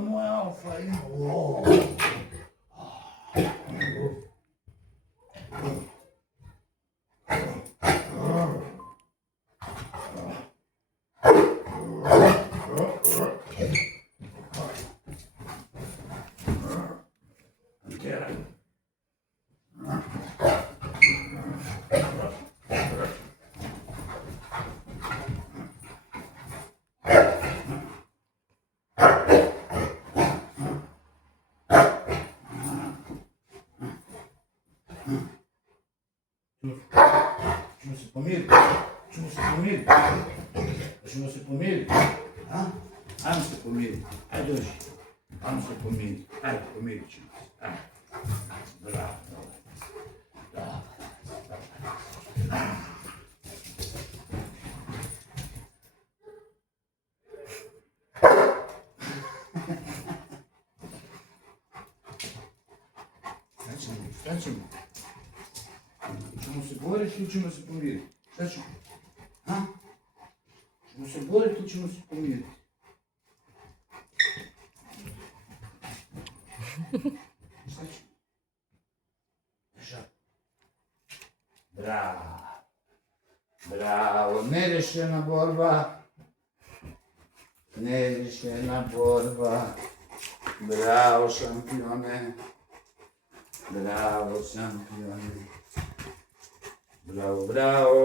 моја алфа има. Ćemo se pomiriti, ćemo se pomiriti, ćemo se pomiriti, a? Ajmo se pomiriti, ajde dođi, ajmo se pomiriti, ajde pomirit ćemo se, ajde. Bravo, bravo. Šta ćemo? Ćemo se boriti ili ćemo se pomiriti? Šta ćemo? Ha? Ćemo se boriti ili ćemo se pomiriti? Šta ćemo? Šta? Bravo. Bravo. Nerešena borba. Nerešena borba. Bravo, šampione. Bravo, šampione. Bravo, bravo.